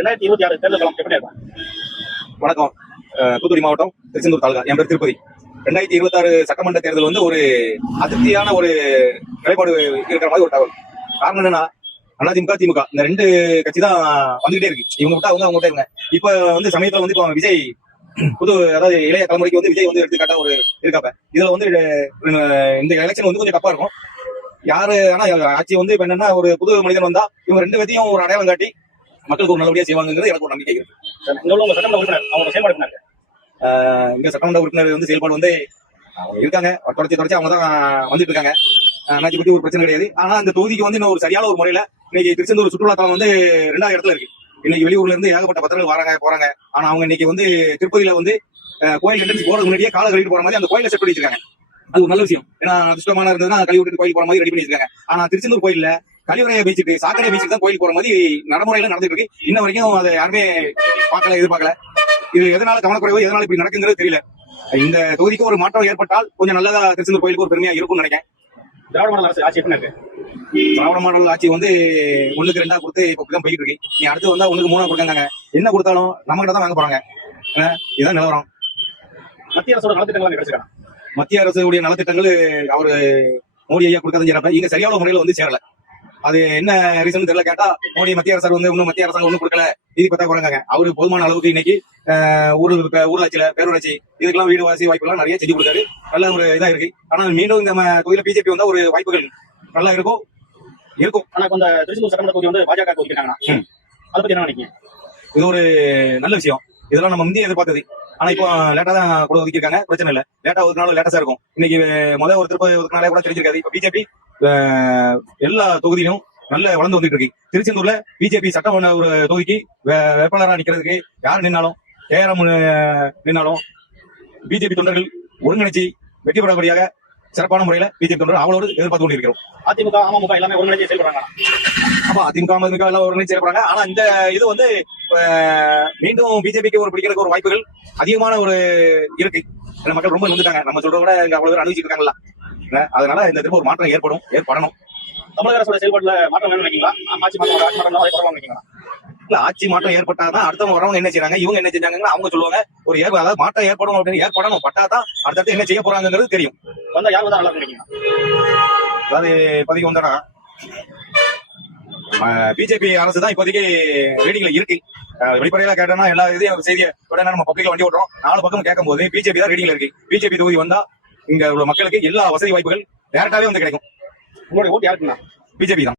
2026 தேர்தல் களம் எப்படி இருக்கும்? வணக்கம். தூத்துக்குடி மாவட்டம் திருச்செந்தூர் தாலுகா. என் பேர் திருப்பதி. 2026 சட்டமன்ற தேர்தல் வந்து ஒரு அதிருப்தியான ஒரு நிலைப்பாடு இருக்கிற மாதிரி ஒரு தகவல். காரணம் என்னன்னா, அதிமுக திமுக இந்த ரெண்டு கட்சி தான் வந்துகிட்டே இருக்கு. இவங்க விட்டா அவங்க விட்டா இவங்க. இப்ப வந்து சமயத்துல வந்து இப்போ விஜய் அதாவது இளைய தலைமுறைக்கு வந்து விஜய் வந்து எடுத்துக்காட்டா ஒரு இருக்காப்ப. இதுல வந்து இந்த எலெக்ஷன் வந்து கொஞ்சம் தப்பா இருக்கும். யாரு ஆனா ஆட்சி வந்து இப்ப என்னன்னா, ஒரு புது மனிதன் வந்தா இவங்க ரெண்டு பேத்தையும் ஒரு அடையாளம் காட்டி மக்களுக்கு ஒரு நல்லபடியா செய்வாங்கிறது எனக்கு ஒரு நம்பிக்கை இருக்கு. இங்க உள்ள சட்டமன்ற உறுப்பினர் அவங்க செயல்பாடு பண்ணாங்க. இங்க சட்டமன்ற உறுப்பினர் வந்து செயல்பாடு வந்து அவங்க இருக்காங்க, தொடர்ச்சி அவங்க தான் வந்துட்டு இருக்காங்க. அண்ணாச்சி பத்தி ஒரு பிரச்சனை கிடையாது. ஆனா அந்த தொகுதிக்கு வந்து இன்னும் ஒரு சரியான ஒரு முறையில இன்னைக்கு திருச்செந்தூர் சுற்றுலாத்தலம் வந்து 2வது இடத்துல இருக்கு. இன்னைக்கு வெளியூர்ல இருந்து ஏகப்பட்ட பத்திரங்கள் வராங்க போறாங்க. ஆனா அவங்க இன்னைக்கு வந்து திருப்பதியில வந்து கோயில் என்ட்ரன்ஸ் போறதுக்கு முன்னாடியே காலை கழுவிட்டு போற மாதிரி அந்த கோயில செட் பண்ணி வச்சிருக்காங்க. அது ஒரு நல்ல விஷயம். ஏன்னா அதிர்ஷ்டமான இருந்ததுன்னா கழுவி விட்டு கோயில் போற மாதிரி ரெடி பண்ணி வச்சிருக்காங்க. ஆனா திருச்செந்தூர் கோயில்ல கழிவுறையை வச்சுட்டு சாக்கடை வச்சுட்டு தான் கோயில் போற மாதிரி நடைமுறையில நடந்துட்டு இருக்கு. இன்ன வரைக்கும் அதை யாருமே பார்க்கல, எதிர்பார்க்கல. இது எதனால கவனக்குறைவோ எதனால இப்படி நடக்குங்கிறது தெரியல. இந்த தொகுதிக்கு ஒரு மாற்றம் ஏற்பட்டால் கொஞ்சம் நல்லதா திருச்செந்தூர் கோயிலுக்கு ஒரு பெருமையா இருக்கும்னு நினைக்கிறேன். திராவிட மாடல் அரசு ஆட்சி எப்படி இருக்கு? திராவிட மாடல் ஆட்சி வந்து 1க்கு 2 கொடுத்து இப்பதான் போயிட்டு இருக்கு. நீ அடுத்து வந்தா 1க்கு 3 கொடுக்காங்க. என்ன கொடுத்தாலும் நம்ம கிட்ட தான் வாங்க போறாங்க. இதுதான் நிலவரம். மத்திய அரசோட நலத்திட்டங்கள் கிடைச்சிருக்காங்க. மத்திய அரசுடைய நலத்திட்டங்கள் அவரு மோடி ஐயா கொடுக்கறதும் செய்யறப்ப இங்க சரியான முறையில வந்து சேரல. அது என்ன ரீசன் தெரியல. கேட்டா மோடி மத்திய அரசு வந்து இன்னும் மத்திய அரசாங்கம் ஒன்றும் கொடுக்கல, நிதி பத்தா குறைஞ்சாங்க. அவரு போதுமான அளவுக்கு இன்னைக்கு ஊராட்சியில பேரூராட்சி இதுக்கெல்லாம் வீடு வாசி வாய்ப்பு எல்லாம் நிறைய செஞ்சு கொடுத்தாரு. நல்ல ஒரு இதா இருக்கு. ஆனா மீண்டும் நம்ம தொகுதியில பிஜேபி வந்தா ஒரு வாய்ப்புகள் நல்லா இருக்கும். ஆனா இப்ப இந்த திருச்செந்தூர் சட்டமன்ற தொகுதி வந்து பாஜக ஒதுக்கிட்டாங்கன்னா அதை பத்தி என்ன நினைக்கிறீங்க? இது ஒரு நல்ல விஷயம். இதெல்லாம் நம்ம முந்தைய எதிர்பார்த்தது. ஆனா இப்போ லேட்டா தான் கூட ஒதுக்கிருக்காங்க. பிரச்சனை இல்ல. லேட்டா ஒதுக்கினாலும் லேட்டஸா இருக்கும். இன்னைக்கு முதல் ஒரு திருப்பதி ஒதுக்கினாலே கூட தெரிஞ்சிருக்காது. இப்ப பிஜேபி எல்லா தொகுதியிலும் நல்ல வளர்ந்து வந்துட்டு இருக்கு. திருச்செந்தூர்ல பிஜேபி சட்டமன்ற ஒரு தொகுதிக்கு வேட்பாளராக நிக்கிறதுக்கு யார் நின்னாலும் ஏஆர்எம் நின்னாலும் பிஜேபி தொண்டர்கள் ஒருங்கிணைச்சி வெற்றி பெறபடியாக சிறப்பான முறையில பிஜேபி தொண்டர்கள் அவளோடு எதிர்பார்த்து கொண்டு இருக்கிறோம். அதிமுக அமமுக எல்லாமே ஒருங்கிணைச்சு செயல்படுறாங்க. ஆமா, அதிமுக அமமுக எல்லாம் ஒருங்கிணைச்சு செயல்படுறாங்க. ஆனா இந்த இது வந்து மீண்டும் பிஜேபிக்கு ஒரு பிடிக்கிறதுக்கு ஒரு வாய்ப்புகள் அதிகமான ஒரு இருக்கு. மக்கள் ரொம்ப வந்துட்டாங்க. நம்ம சொல்ற விட இங்க அவ்வளவு பேர் அனுபவிச்சுட்டு இருக்காங்கல்ல. அதனால இந்த திரும்ப ஒரு மாற்றம் ஏற்படணும். தமிழக அரசோட செயல்பாட்டுல மாற்றம் வேணும்னு நினைக்கிறீங்களா? ஆட்சி மாற்றம் நினைக்கிறீங்களா? இல்ல, ஆட்சி மாற்றம் ஏற்பட்டாதான் அடுத்தவங்க வரவங்க என்ன செய்யறாங்க, இவங்க என்ன செஞ்சாங்கன்னா அவங்க சொல்லுவாங்க. ஒரு அதாவது மாற்றம் ஏற்படும் அப்படின்னு ஏற்படணும். பட்டாதான் அடுத்தடுத்து என்ன செய்ய போறாங்கிறது தெரியும். வந்தா யார் வந்தா நல்லா நினைக்கிறீங்க? அதாவது இப்போதைக்கு வந்தோம்னா பிஜேபி அரசு தான் இப்போதைக்கு ரீடிங்ல இருக்கு. வெளிப்படையில கேட்டோம்னா எல்லா இதையும் செய்தியை உடனே நம்ம பப்ளிக்ல வண்டி ஓட்டுறோம். 4 பக்கம் கேட்கும் போது பிஜேபி தான் ரீடிங்ல இருக்கு. பிஜேபி தொகுதி வந்தா இங்க உள்ள மக்களுக்கு எல்லா வசதி வாய்ப்புகள் டேரக்டாவே வந்து கிடைக்கும். உங்களுடைய ஓட்டு யாருக்குன்னா? பிஜேபி தான்.